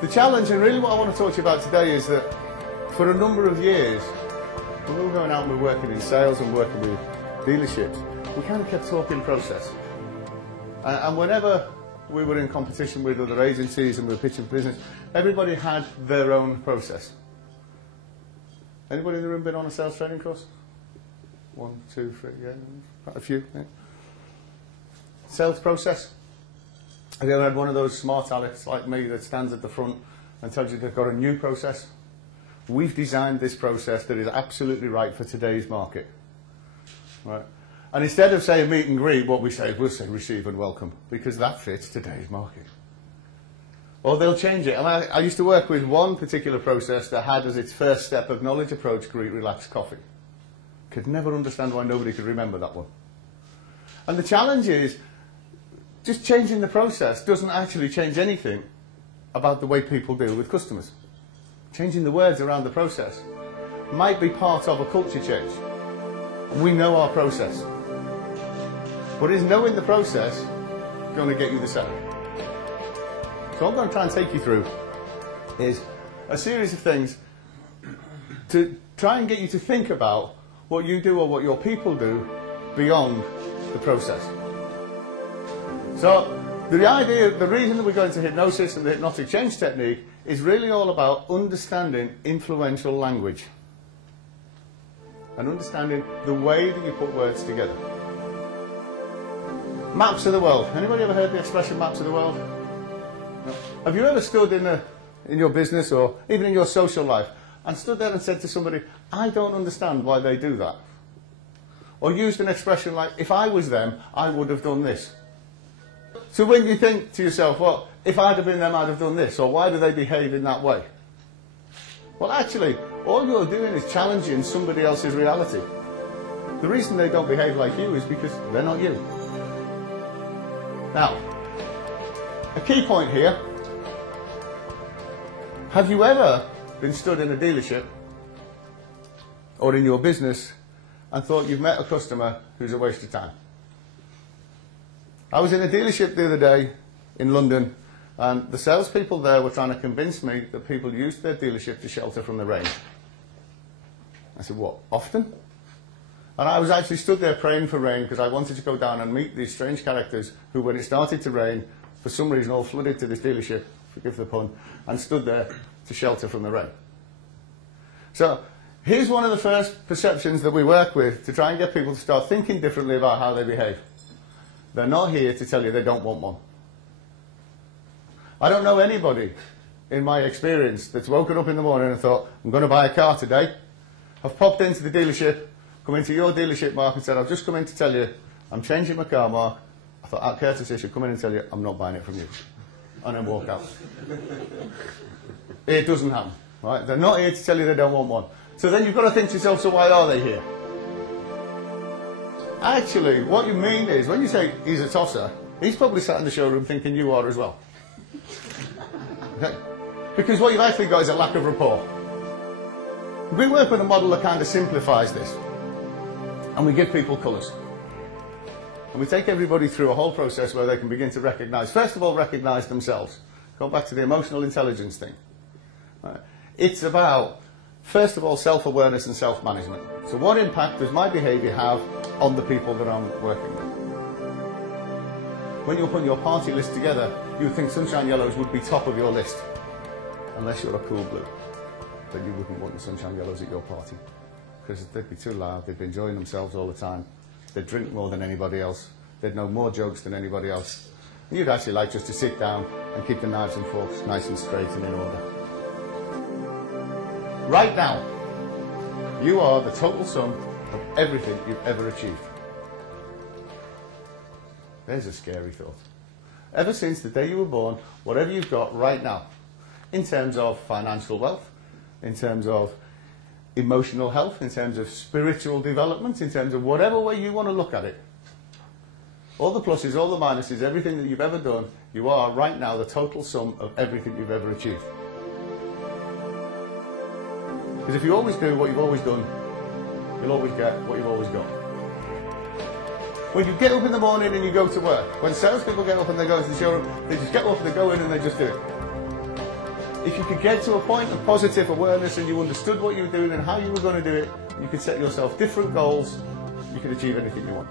The challenge, and really what I want to talk to you about today, is that for a number of years, when we were going out and we were working in sales and working with dealerships, we kind of kept talking process. And whenever we were in competition with other agencies and we were pitching for business, everybody had their own process. Anybody in the room been on a sales training course? 1, 2, 3, yeah, quite a few. Yeah. Sales process. Have you ever had one of those smart Alex like me that stands at the front and tells you they've got a new process? We've designed this process that is absolutely right for today's market. Right? And instead of saying meet and greet, what we say is we'll say receive and welcome, because that fits today's market. Or they'll change it. And I used to work with one particular process that had as its first step acknowledge, approach, greet, relax, coffee. Could never understand why nobody could remember that one. And the challenge is, just changing the process doesn't actually change anything about the way people deal with customers. Changing the words around the process might be part of a culture change. We know our process. But is knowing the process going to get you the sale? So what I'm going to try and take you through is a series of things to try and get you to think about what you do or what your people do beyond the process. So the reason that we're going to hypnosis and the hypnotic change technique is really all about understanding influential language and understanding the way that you put words together. Maps of the world. Anybody ever heard the expression maps of the world? No. Have you ever stood in your business or even in your social life and stood there and said to somebody, I don't understand why they do that? Or used an expression like, if I was them, I would have done this. So when you think to yourself, well, if I'd have been them, I'd have done this, or why do they behave in that way? Well, actually, all you're doing is challenging somebody else's reality. The reason they don't behave like you is because they're not you. Now, a key point here. Have you ever been stood in a dealership or in your business and thought you've met a customer who's a waste of time? I was in a dealership the other day in London, and the salespeople there were trying to convince me that people used their dealership to shelter from the rain. I said, what, often? And I was actually stood there praying for rain because I wanted to go down and meet these strange characters who, when it started to rain, for some reason all flooded to this dealership, forgive the pun, and stood there to shelter from the rain. So here's one of the first perceptions that we work with to try and get people to start thinking differently about how they behave. They're not here to tell you they don't want one. I don't know anybody, in my experience, that's woken up in the morning and thought, I'm going to buy a car today. I've popped into the dealership, come into your dealership, Mark, and said, I've just come in to tell you I'm changing my car, Mark. I thought, out of courtesy, I should come in and tell you I'm not buying it from you. And then walk out. It doesn't happen. Right? They're not here to tell you they don't want one. So then you've got to think to yourself, so why are they here? Actually, what you mean is, when you say he's a tosser, he's probably sat in the showroom thinking you are as well. Okay? Because what you've actually got is a lack of rapport. We work with a model that kind of simplifies this. And we give people colours. And we take everybody through a whole process where they can begin to recognise, first of all, recognise themselves. Go back to the emotional intelligence thing. Right? It's about, first of all, self-awareness and self-management. So what impact does my behaviour have on the people that I'm working with? When you're putting your party list together, you would think Sunshine Yellows would be top of your list. Unless you're a cool blue. Then you wouldn't want the Sunshine Yellows at your party. Because they'd be too loud, they'd be enjoying themselves all the time. They'd drink more than anybody else. They'd know more jokes than anybody else. And you'd actually like just to sit down and keep the knives and forks nice and straight and in order. Right now, you are the total sum of everything you've ever achieved. There's a scary thought. Ever since the day you were born, whatever you've got right now, in terms of financial wealth, in terms of emotional health, in terms of spiritual development, in terms of whatever way you want to look at it, all the pluses, all the minuses, everything that you've ever done, you are right now the total sum of everything you've ever achieved. Because if you always do what you've always done, you'll always get what you've always got. When you get up in the morning and you go to work, when salespeople get up and they go to the showroom, they just get up and they go in and they just do it. If you could get to a point of positive awareness and you understood what you were doing and how you were going to do it, you could set yourself different goals, you could achieve anything you want.